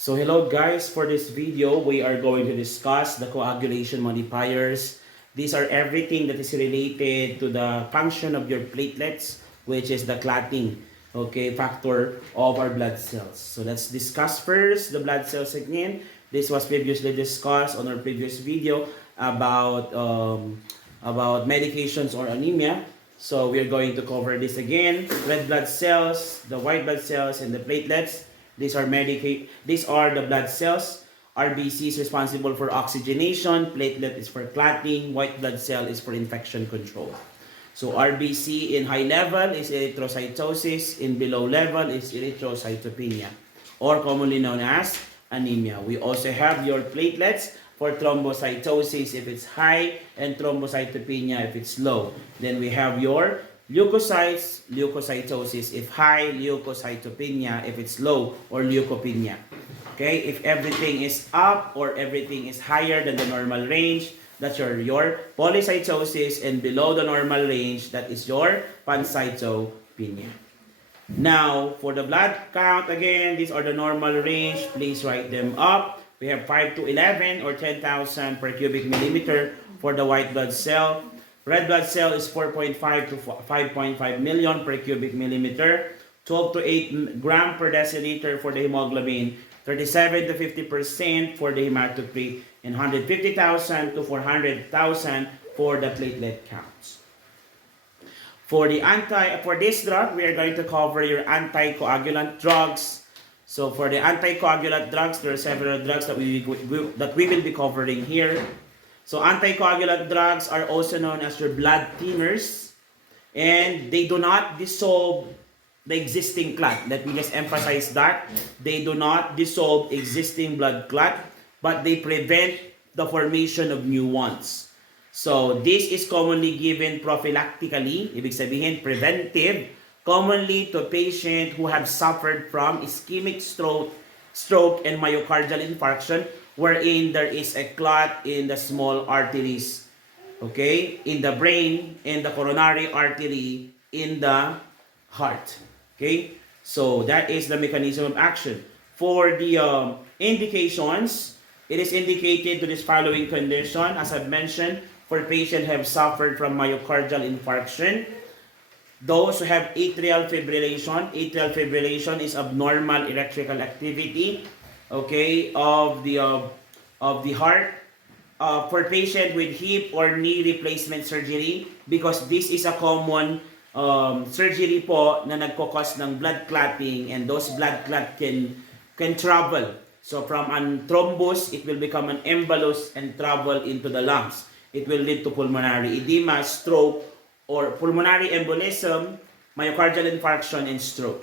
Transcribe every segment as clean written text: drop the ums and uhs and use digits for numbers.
So hello guys, for this video, we are going to discuss the coagulation modifiers. These are everything that is related to the function of your platelets, which is the clotting, factor of our blood cells. So let's discuss first the blood cells again. This was previously discussed on our previous video about medications or anemia. So we're going to cover this again. Red blood cells, the white blood cells, and the platelets. These are the blood cells. RBC is responsible for oxygenation, platelet is for clotting, white blood cell is for infection control. So RBC in high level is erythrocytosis, in below level is erythrocytopenia, or commonly known as anemia. We also have your platelets for thrombocytosis if it's high and thrombocytopenia if it's low. Then we have your leukocytes, leukocytosis if high, leukocytopenia if it's low, or leukopenia. Okay, if everything is up or everything is higher than the normal range, that's your polycytosis, and below the normal range, that is your pancytopenia. Now, for the blood count, again, these are the normal range. Please write them up. We have 5 to 11 or 10,000 per cubic millimeter for the white blood cell. Red blood cell is 4.5 to 5.5 million per cubic millimeter. 12 to 8 gram per deciliter for the hemoglobin. 37 to 50% for the hematocrit. And 150,000 to 400,000 for the platelet counts. For this drug, we are going to cover your anticoagulant drugs. So for the anticoagulant drugs, there are several drugs that we will be covering here. So anticoagulant drugs are also known as your blood thinners, and they do not dissolve the existing clot. Let me just emphasize that. They do not dissolve existing blood clot, but they prevent the formation of new ones. So this is commonly given prophylactically, ibig sabihin preventive, commonly to patient who have suffered from ischemic stroke and myocardial infarction, wherein there is a clot in the small arteries, in the brain, in the coronary artery, in the heart. So that is the mechanism of action. For the indications, it is indicated to this following condition, as I've mentioned, for patients who have suffered from myocardial infarction, those who have atrial fibrillation. Atrial fibrillation is abnormal electrical activity, of the heart. For patient with hip or knee replacement surgery, because this is a common surgery po na nagkakos ng blood clotting, and those blood clot can travel. So from an thrombus, it will become an embolus and travel into the lungs. It will lead to pulmonary edema, stroke, or pulmonary embolism, myocardial infarction, and stroke.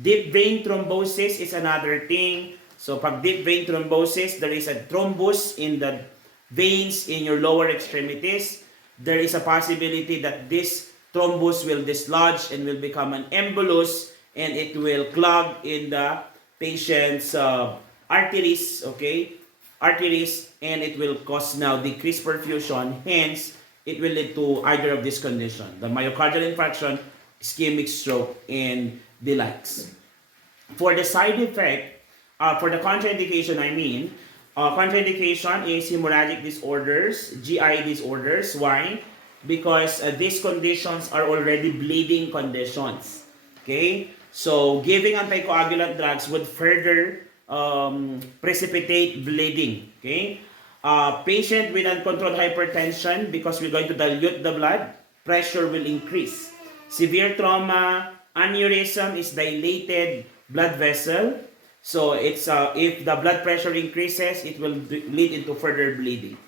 Deep vein thrombosis is another thing. So pag deep vein thrombosis, there is a thrombus in the veins in your lower extremities. There is a possibility that this thrombus will dislodge and will become an embolus, and it will clog in the patient's arteries, and it will cause now decreased perfusion. Hence, it will lead to either of this condition, the myocardial infarction, ischemic stroke, and the likes. For the side effect, for the contraindication, contraindication is hemorrhagic disorders, GI disorders. Why? Because these conditions are already bleeding conditions. So giving anticoagulant drugs would further precipitate bleeding. Patient with uncontrolled hypertension, because we're going to dilute the blood, pressure will increase. Severe trauma, aneurysm is dilated blood vessel. So it's if the blood pressure increases, it will lead into further bleeding.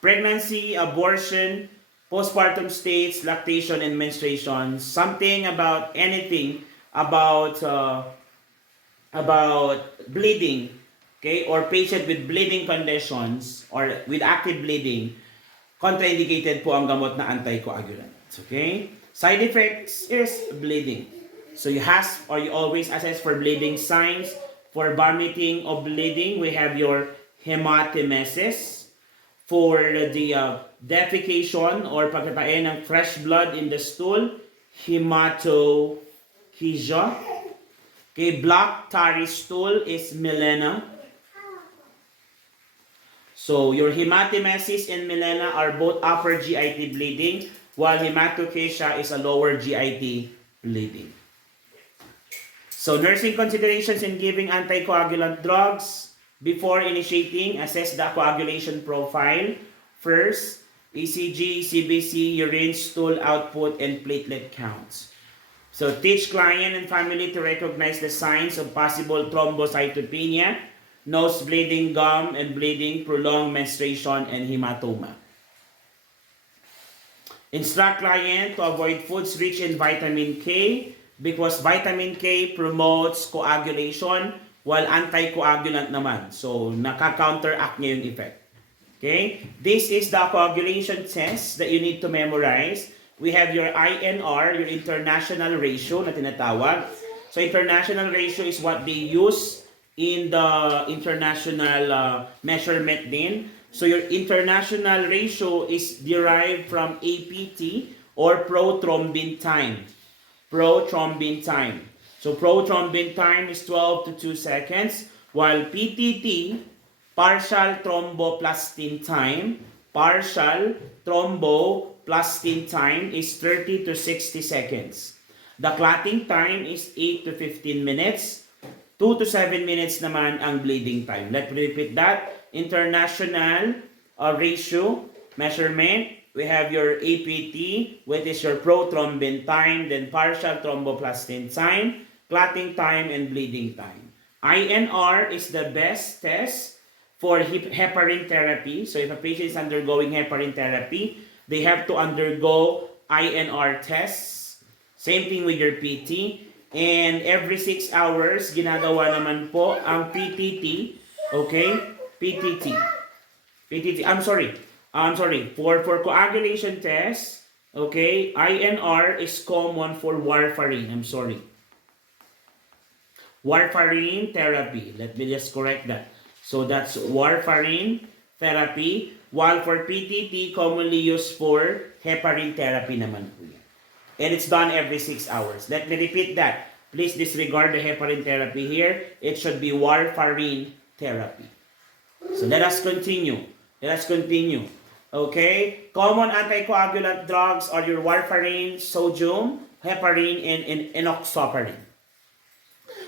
Pregnancy, abortion, postpartum states, lactation, and menstruation. Something about anything about bleeding, or patient with bleeding conditions or with active bleeding, contraindicated po ang gamot na anticoagulants. Side effects is bleeding. So you always assess for bleeding signs. For vomiting or bleeding, we have your hematemesis. For the defecation or pagkatain ng fresh blood in the stool, hematochezia. Okay, black tarry stool is melena. So your hematemesis and melena are both upper GIT bleeding, while hematochezia is a lower GIT bleeding. So nursing considerations in giving anticoagulant drugs. Before initiating, assess the coagulation profile. First, ECG, CBC, urine, stool output, and platelet counts. So teach client and family to recognize the signs of possible thrombocytopenia, nose bleeding, gum and bleeding, prolonged menstruation, and hematoma. Instruct client to avoid foods rich in vitamin K because vitamin K promotes coagulation while anticoagulant naman. So, naka-counteract niya yung effect. Okay? This is the coagulation test that you need to memorize. We have your INR, your international ratio na tinatawag. So, international ratio is what they use in the international measurement din. So, your international ratio is derived from APT or prothrombin time. Prothrombin time. So, prothrombin time is 12 to 2 seconds, while PTT, partial thromboplastin time, is 30 to 60 seconds. The clotting time is 8 to 15 minutes. 2 to 7 minutes naman ang bleeding time. Let's repeat that. International ratio measurement. We have your APT, which is your prothrombin time, then partial thromboplastin time, clotting time, and bleeding time. INR is the best test for heparin therapy. So if a patient is undergoing heparin therapy, they have to undergo INR tests. Same thing with your PT. And every 6 hours, ginagawa naman po ang PTT. Okay? PTT. I'm sorry. For coagulation test, okay, INR is common for warfarin. I'm sorry. Warfarin therapy. Let me just correct that. So that's warfarin therapy, while for PTT, commonly used for heparin therapy naman po yan. And it's done every 6 hours. Let me repeat that. Please disregard the heparin therapy here. It should be warfarin therapy. So let us continue. Okay? Common anticoagulant drugs are your warfarin, sodium, heparin, and enoxaparin.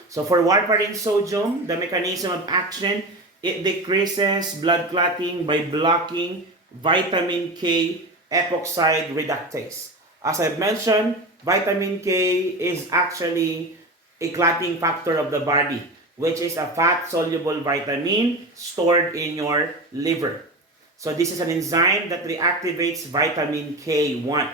So for warfarin sodium, the mechanism of action, it decreases blood clotting by blocking vitamin K epoxide reductase. As I've mentioned, vitamin K is actually a clotting factor of the body, which is a fat-soluble vitamin stored in your liver. So this is an enzyme that reactivates vitamin K1.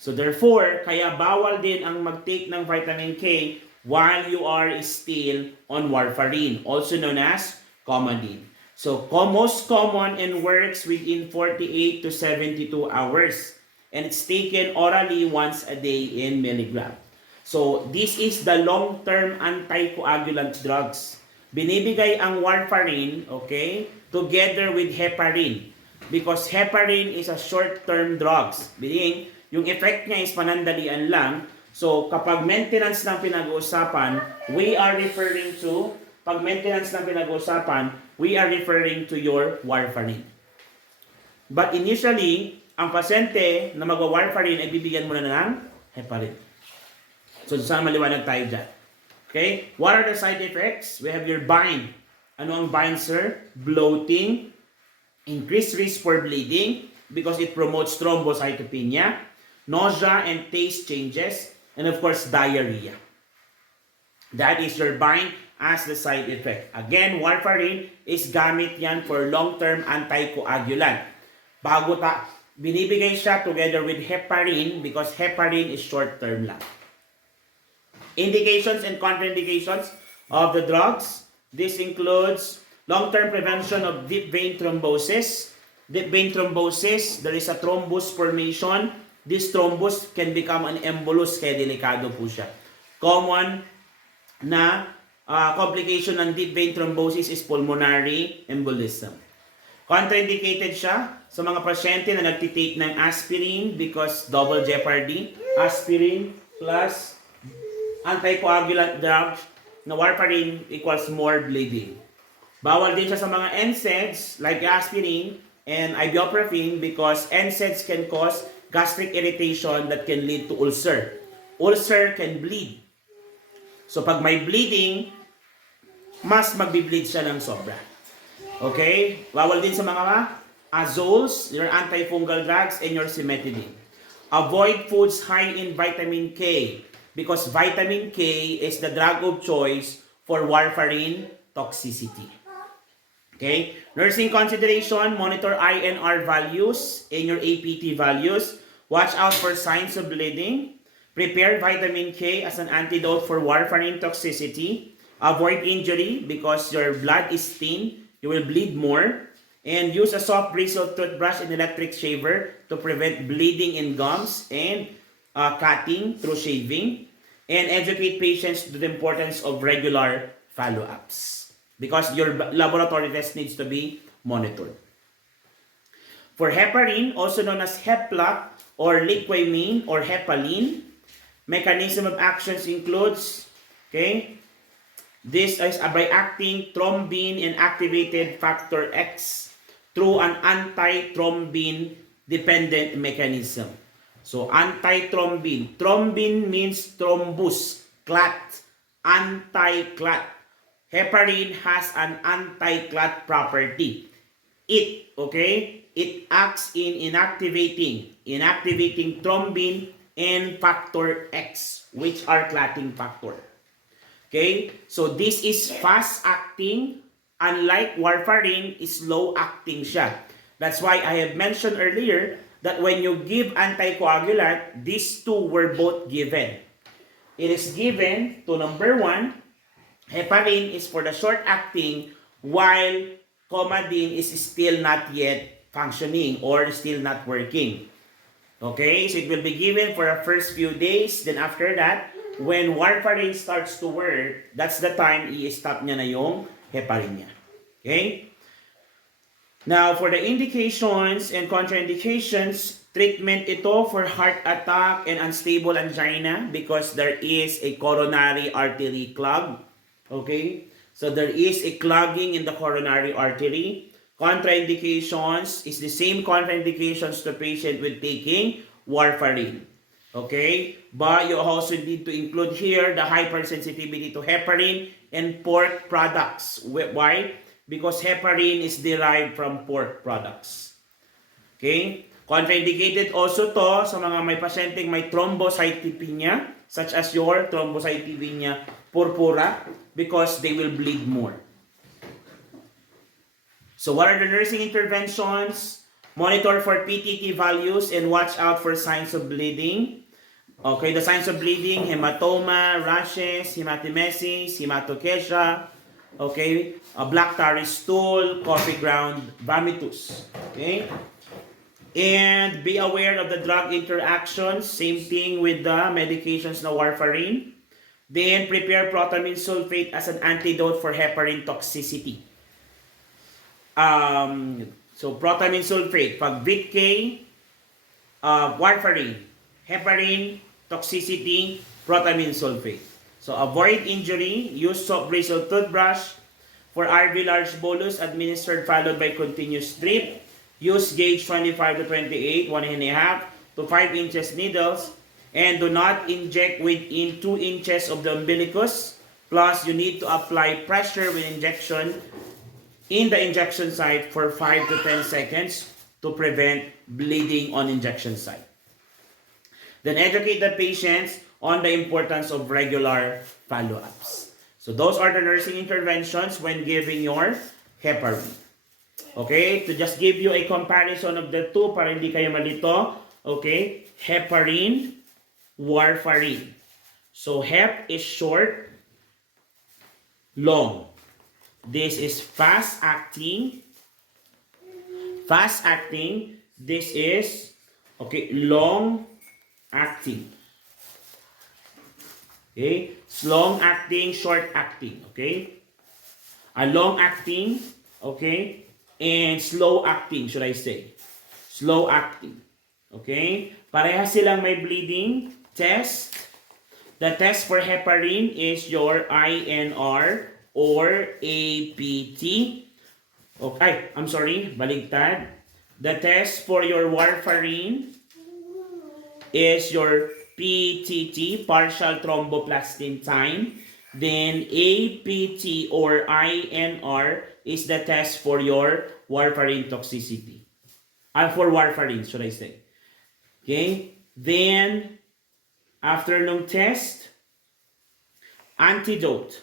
So therefore, kaya bawal din ang mag-take ng vitamin K while you are still on warfarin, also known as Coumadin. So most common and works within 48 to 72 hours. And it's taken orally once a day in milligram. So this is the long-term anticoagulant drugs. Binibigay ang warfarin, okay, together with heparin. Because heparin is a short-term drugs. Meaning, yung effect niya is panandalian lang. So, kapag maintenance ng pinag-uusapan, we are referring to your warfarin. But initially, ang pasyente na magwa-warfarin ay bibigyan mo na ng heparin. So, sana maliwanag tayo dyan. Okay? What are the side effects? We have your bind. Ano ang bind, sir? Bloating, increased risk for bleeding because it promotes thrombocytopenia, nausea and taste changes, and of course, diarrhea. That is your bind as the side effect. Again, warfarin is gamit yan for long-term anticoagulant. Binibigay siya together with heparin because heparin is short-term lang. Indications and contraindications of the drugs. This includes long-term prevention of deep vein thrombosis. Deep vein thrombosis, there is a thrombus formation. This thrombus can become an embolus, kaya delikado po siya. Common na complication ng deep vein thrombosis is pulmonary embolism. Contraindicated siya sa mga pasyente na nagtitake ng aspirin because double jeopardy. Aspirin plus anticoagulant drugs na warfarin equals more bleeding. Bawal din siya sa mga NSAIDs like aspirin and ibuprofen because NSAIDs can cause gastric irritation that can lead to ulcer. Ulcer can bleed. So pag may bleeding, mas magbi-bleed siya ng sobra. Okay? Bawal din sa mga azoles, your antifungal drugs, and your cimetidine. Avoid foods high in vitamin K because vitamin K is the drug of choice for warfarin toxicity. Okay? Nursing consideration, monitor INR values and your APT values. Watch out for signs of bleeding. Prepare vitamin K as an antidote for warfarin toxicity. Avoid injury because your blood is thin. You will bleed more. And use a soft bristle toothbrush and electric shaver to prevent bleeding in gums and cutting through shaving. And educate patients to the importance of regular follow-ups because your laboratory test needs to be monitored. For heparin, also known as Hepla or liquamine or hepaline, mechanism of actions includes, okay, this is by acting thrombin and activated factor X through an antithrombin dependent mechanism. So antithrombin. Thrombin means thrombus, clot, anti-clot. Heparin has an anti-clot property. It acts in inactivating thrombin and factor X, which are clotting factor. Okay? So this is fast acting, unlike warfarin, is slow acting siya. That's why I have mentioned earlier that when you give anticoagulant, these two were both given. It is given to number 1, heparin is for the short acting, while comadine is still not yet functioning or still not working. Okay, so it will be given for the first few days. Then after that, when warfarin starts to work, that's the time i-stop niya na yung heparin niya. Okay? Now, for the indications and contraindications, treatment ito for heart attack and unstable angina because there is a coronary artery clog. Okay? So there is a clogging in the coronary artery. Contraindications is the same contraindications to patient with taking warfarin. Okay? But you also need to include here the hypersensitivity to heparin and pork products. Why? Because heparin is derived from pork products. Okay? Contraindicated also to sa mga may pasyenteng may thrombocytopenia, such as your thrombocytopenia purpura, because they will bleed more. So what are the nursing interventions? Monitor for PTT values and watch out for signs of bleeding. Okay, the signs of bleeding, hematoma, rashes, hematemesis, hematochezia, okay, a black tarry stool, coffee ground vomitus. Okay, and be aware of the drug interactions. Same thing with the medications na warfarin. Then prepare protamine sulfate as an antidote for heparin toxicity. So protamine sulfate, pag VitK, warfarin, heparin, toxicity, protamine sulfate. So avoid injury, use soft bristle toothbrush. For RV large bolus, administered followed by continuous drip. Use gauge 25 to 28, 1.5 to 5 inches needles. And do not inject within 2 inches of the umbilicus. Plus, you need to apply pressure with injection in the injection site for 5 to 10 seconds to prevent bleeding on injection site. Then educate the patients on the importance of regular follow-ups. So those are the nursing interventions when giving your heparin. Okay, to just give you a comparison of the two para hindi kayo malito. Okay, heparin, warfarin. So hep is short, long. This is fast acting. Fast acting. This is, okay, long acting. Okay, it's long acting, short acting. Okay, a long acting. Okay, and slow acting, should I say? Slow acting. Okay, parehas silang may bleeding test. The test for heparin is your INR or APT. Okay, I'm sorry, baligtad. The test for your warfarin is your PTT, partial thromboplastin time. Then APT or INR is the test for your warfarin toxicity. For warfarin, should I say. Okay? Then, after nung test, antidote.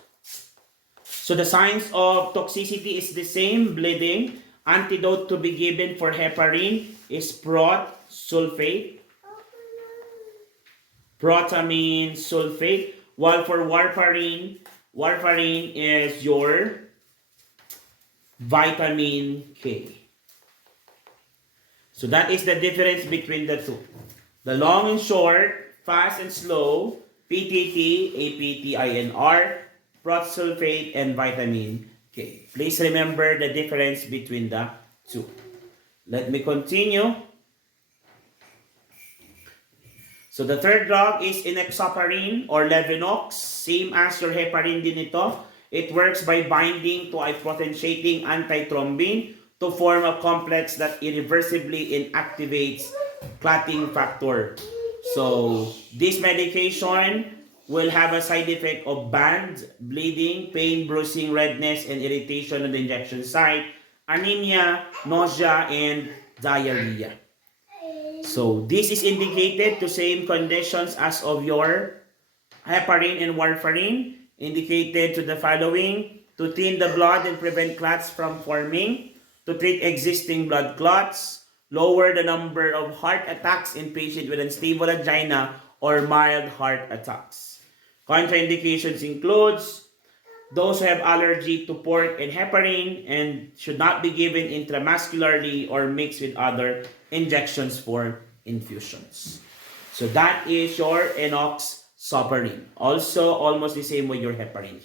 So the signs of toxicity is the same, bleeding. Antidote to be given for heparin is prot sulfate, protamine sulfate. While for warfarin, warfarin is your vitamin K. So that is the difference between the two. The long and short, fast and slow, PTT, APT, INR, prosulfate, and vitamin K. Please remember the difference between the two. Let me continue. So the third drug is enoxaparin or Levinox. Same as your heparin din ito. It works by binding to a potentiating antithrombin to form a complex that irreversibly inactivates clotting factor. So this medication will have a side effect of band, bleeding, pain, bruising, redness, and irritation on the injection site, anemia, nausea, and diarrhea. So this is indicated to same conditions as of your heparin and warfarin, indicated to the following: to thin the blood and prevent clots from forming, to treat existing blood clots, lower the number of heart attacks in patients with unstable angina or mild heart attacks. Contraindications includes those who have allergy to pork and heparin and should not be given intramuscularly or mixed with other injections for infusions. So that is your enoxaparin. Also, almost the same with your heparin.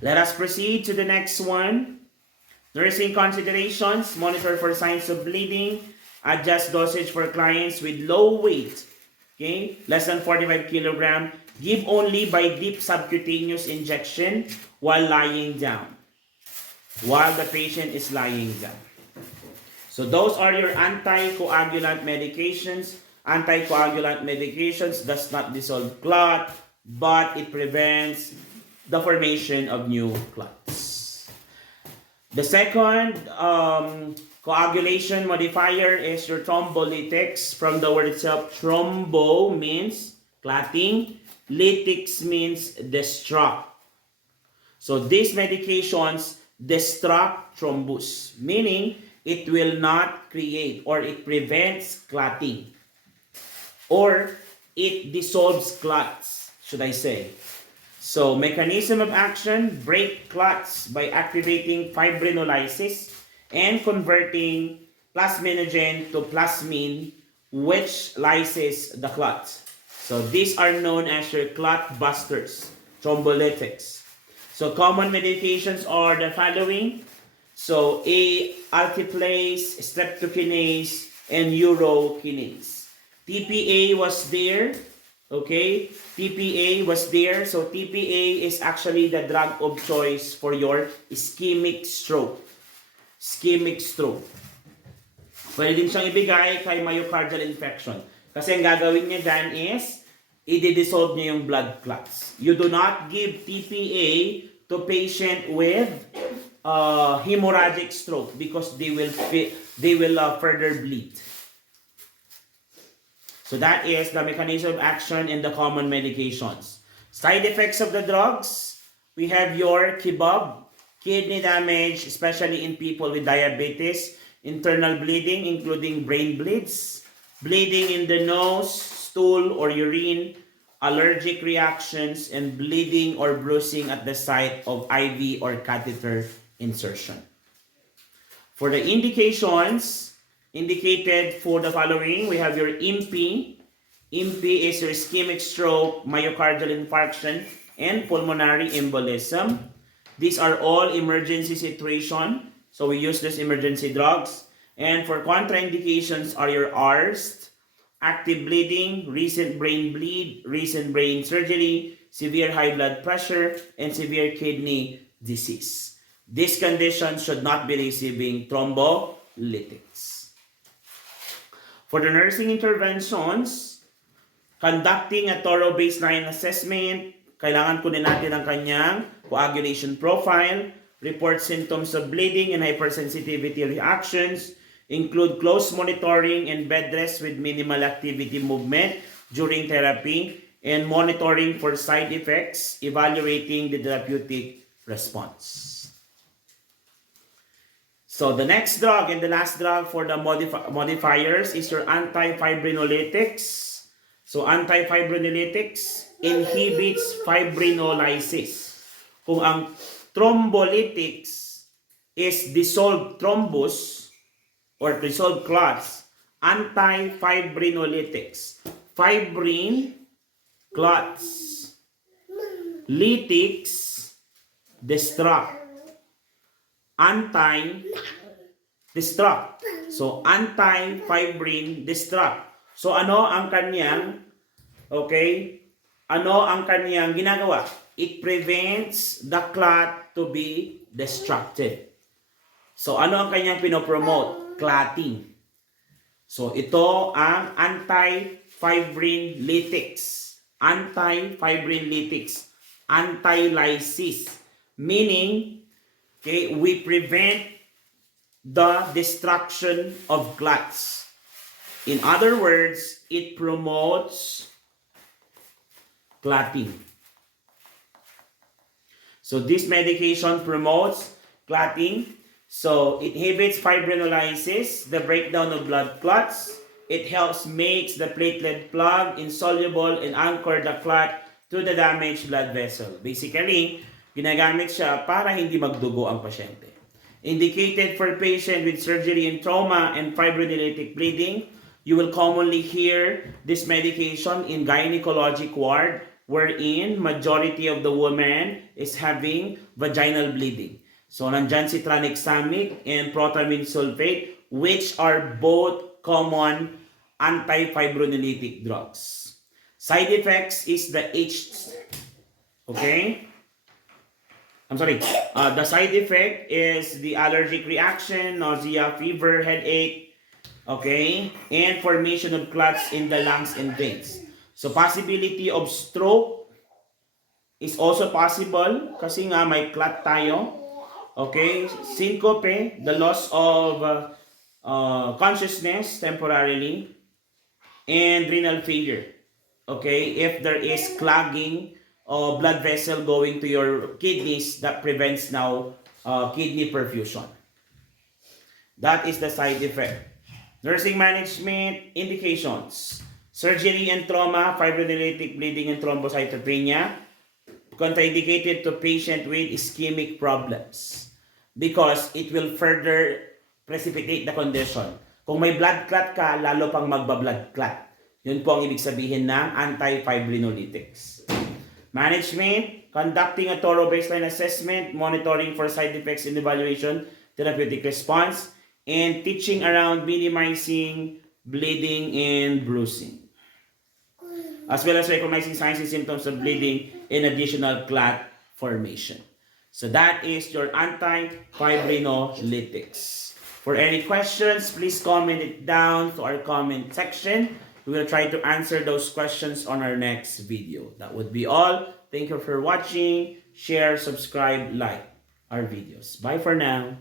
Let us proceed to the next one. Nursing considerations, monitor for signs of bleeding, adjust dosage for clients with low weight, okay, less than 45 kilogram, give only by deep subcutaneous injection while lying down, while the patient is lying down. So those are your anticoagulant medications. Anticoagulant medications does not dissolve clot, but it prevents the formation of new clots. The second coagulation modifier is your thrombolytics. From the word itself, thrombo means clotting, lytics means destruct. So these medications destruct thrombus, meaning it will not create or it prevents clotting or it dissolves clots, should I say. So, mechanism of action, break clots by activating fibrinolysis and converting plasminogen to plasmin, which lyses the clot. So, these are known as your clot busters, thrombolytics. So, common medications are the following. So, altiplase, streptokinase, and urokinase. TPA was there. Okay, TPA was there. So TPA is actually the drug of choice for your ischemic stroke. Ischemic stroke. Pwede din siyang ibigay kay myocardial infection. Kasi ang gagawin niya dyan is, i-dissolve niya yung blood clots. You do not give TPA to patient with hemorrhagic stroke because they will further bleed. So that is the mechanism of action and the common medications. Side effects of the drugs, we have your kebab, kidney damage, especially in people with diabetes, internal bleeding, including brain bleeds, bleeding in the nose, stool or urine, allergic reactions, and bleeding or bruising at the site of IV or catheter insertion. For the indications, indicated for the following, we have your IMPI. IMPI is your ischemic stroke, myocardial infarction, and pulmonary embolism. These are all emergency situation, so we use these emergency drugs. And for contraindications are your ARST, active bleeding, recent brain bleed, recent brain surgery, severe high blood pressure, and severe kidney disease. This condition should not be receiving thrombolytics. For the nursing interventions, conducting a thorough baseline assessment, kailangan kunin natin ang kanyang coagulation profile, report symptoms of bleeding and hypersensitivity reactions, include close monitoring and bed rest with minimal activity movement during therapy, and monitoring for side effects, evaluating the therapeutic response. So the next drug and the last drug for the modifiers is your antifibrinolytics. So antifibrinolytics inhibits fibrinolysis. Kung ang thrombolytics is dissolved thrombus or dissolved clots, antifibrinolytics, fibrin clots, lytics, destruct, anti-destruct. So, anti-fibrin destruct. So, ano ang kanyang, ano ang kanyang ginagawa? It prevents the clot to be destructed. So, ano ang kanyang pinopromote? Clotting. So, ito ang anti-fibrin lytics. Anti-fibrin lytics. Anti-lysis. Meaning, we prevent the destruction of clots. In other words, it promotes clotting. So this medication promotes clotting. So it inhibits fibrinolysis, the breakdown of blood clots. It helps make the platelet plug insoluble and anchor the clot to the damaged blood vessel. Basically, ginagamit siya para hindi magdugo ang pasyente. Indicated for patient with surgery and trauma and fibrinolytic bleeding. You will commonly hear this medication in gynecologic ward wherein majority of the women is having vaginal bleeding. So nandyan si tranexamic and protamine sulfate, which are both common antifibrinolytic drugs. Side effects is the the side effect is the allergic reaction, nausea, fever, headache, and formation of clots in the lungs and veins. So possibility of stroke is also possible kasi nga may clot tayo. Syncope, the loss of consciousness temporarily, and renal failure. If there is clogging blood vessel going to your kidneys, that prevents now kidney perfusion. That is the side effect. Nursing management indications. Surgery and trauma, fibrinolytic bleeding and thrombocytopenia. Contraindicated to patient with ischemic problems because it will further precipitate the condition. Kung may blood clot ka, lalo pang magba-blood clot. Yun po ang ibig sabihin ng antifibrinolytics. Management, conducting a thorough baseline assessment, monitoring for side effects and evaluation, therapeutic response, and teaching around minimizing bleeding and bruising, as well as recognizing signs and symptoms of bleeding and additional clot formation. So that is your antifibrinolytics. For any questions, please comment it down to our comment section. We will try to answer those questions on our next video. That would be all. Thank you for watching. Share, subscribe, like our videos. Bye for now.